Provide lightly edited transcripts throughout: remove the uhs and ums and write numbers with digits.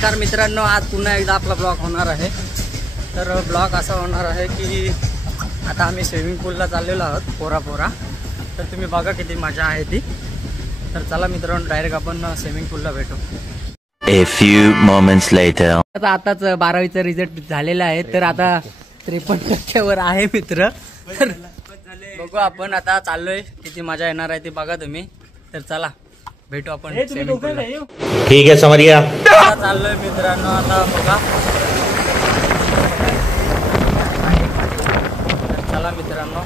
नमस्कार मित्रांनो, आज पुन्हा एकदा आपला ब्लॉग होणार आहे। तर ब्लॉग असा होणार आहे की आता आम्ही स्विमिंग पूलला चाललेलो आहोत पोरा। तर तुम्ही बघा किती मजा आहे ती। तर चला मित्रांनो, डायरेक्ट आपण स्विमिंग पूलला भेटू। A few moments later. आताच 12वीचा रिझल्ट झालेला आहे, तर आता 53% वर आहे मित्र। तर बघू आपण आता चाललोय, किती मजा येणार आहे ती बघा तुम्ही। तर चला भेटू आपण स्विमिंग पूलला। ठीक है, समझ गया। चाललोय मित्रांनो, आता बघा। चला मित्रांनो,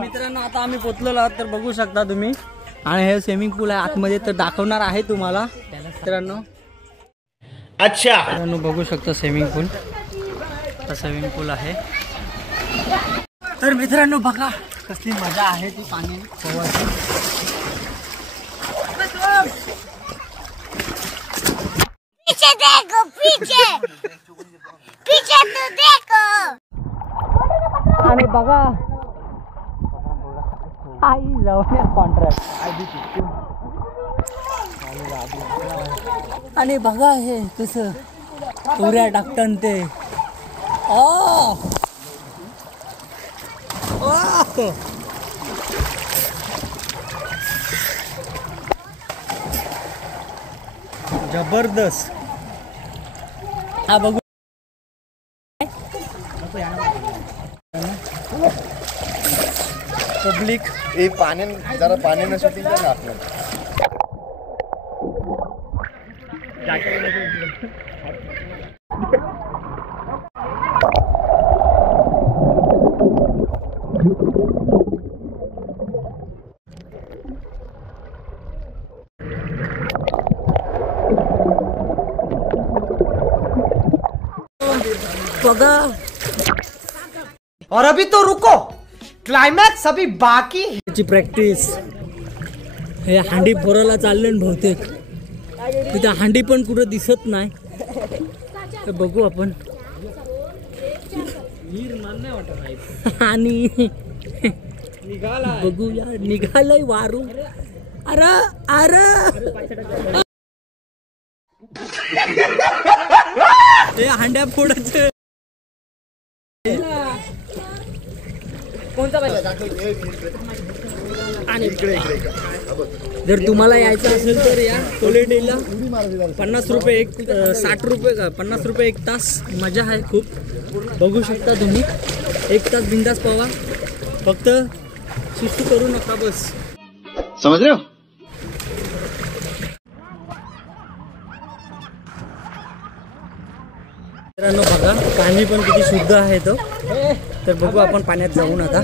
मित्रांनो आता आम्ही पोचलेलो आहोत। तर बघू शकता तुम्ही, आणि हे स्विमिंग पूल आहे आतमध्ये, तर दाखवणार आहे तुम्हाला मित्रांनो। अच्छा मित्रांनो बघू शकता स्विमिंग पूल, स्विमिंग पूल आहे। तर मित्रांनो बघा कसली मजा आहे ती पाणी पोहायची। पीछे देखो, पीछे पीछे तो देखो। आणि बघा आई जाऊन कॉन्ट्रॅक्ट, आणि बघा हे कसं उड्या टाकतात ते। जबरदस्त। हा बघू पब्लिक पाणी जरा पाणी नसती ना आपल्याला। बघा, और अभी तो रुको, क्लाइमैक्स अभी बाकी है। त्याची प्रॅक्टिस। हे हांडी फोरायला चालले बहुतेक, तिथे हांडी पण कुठं दिसत नाही। तर बघू आपण, आणि बघूया निघालय वारू। अरे अरे हे हांड्या फोडायचं। जर तुम्हाला यायचं असेल तर या कोलेटीला। 50 रुपये एक, 60 रुपये का 50 रुपये एक तास मजा आहे खूप। बघू शकता तुम्ही, एक तास बिंदास पावा, फक्त सुस्तू करू नका बस, समझ रहे हो? मित्रांनो बघा पाणी पण किती शुद्ध आहे तो। तर बघू आपण पाण्यात जाऊन आता।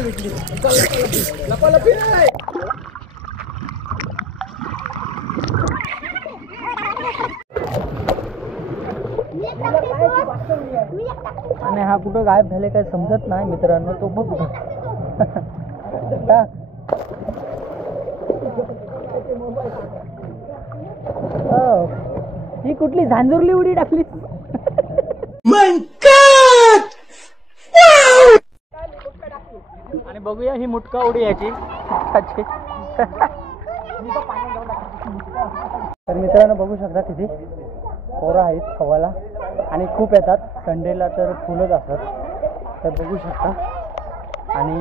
आणि हा कुठं गायब झाले काय समजत नाही मित्रांनो, तो बघ। ही कुठली झांजुरली उडी टाकली। आणि बघूया ही मुटका उडी याची। तर मित्रांनो बघू शकता किती पोरं आहेत खवाला, आणि खूप येतात संडेला, तर फुलच असतात। तर बघू शकता, आणि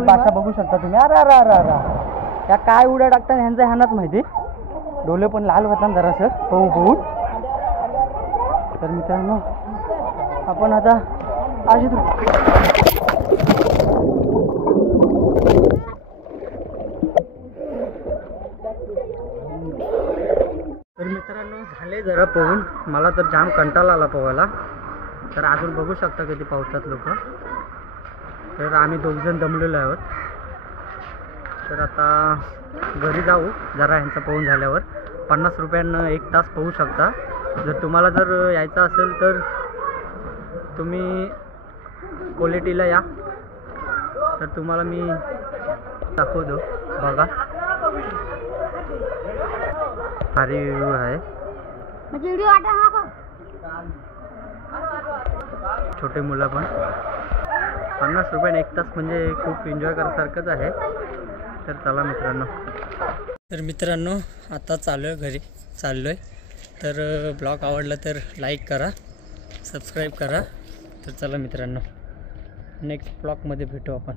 भाषा बघू शकता तुम्ही। अरे अरे अरे अरे, या काय उड्या टाकतात ह्यांच्या ह्यांनाच माहिती। डोले पण लाल होतात जरासं पोहून। तर मित्रांनो आपण आता अशी तर मित्रांनो झाले जरा पोहून, मला तर जाम कंटाळा आला पोहायला। तर अजून बघू शकता किती पावतात लोक। तर आम्ही 2 जण दमलेलो आहोत। तर आता घरी जाऊ जरा ह्यांचं पोहून झाल्यावर। 50 रुपयांना एक तास पोहू शकता। जर तुम्हाला जर यायचं असेल तर तुम्ही क्वालिटीला या। तर तुम्हाला मी दाखवतो बघा, भारी व्ह्यू आहे। व्हिडिओ छोटे मुलं पण. 50 रुपयाने 1 तास म्हणजे खूप एन्जॉय करासारखंच आहे. तर चला मित्रांनो. तर मित्रांनो आता घरी चाललो आहे. तर ब्लॉग आवडला तर लाईक करा, सबस्क्राईब करा. तर चला मित्रांनो नेक्स्ट ब्लॉगमध्ये भेटू आपण.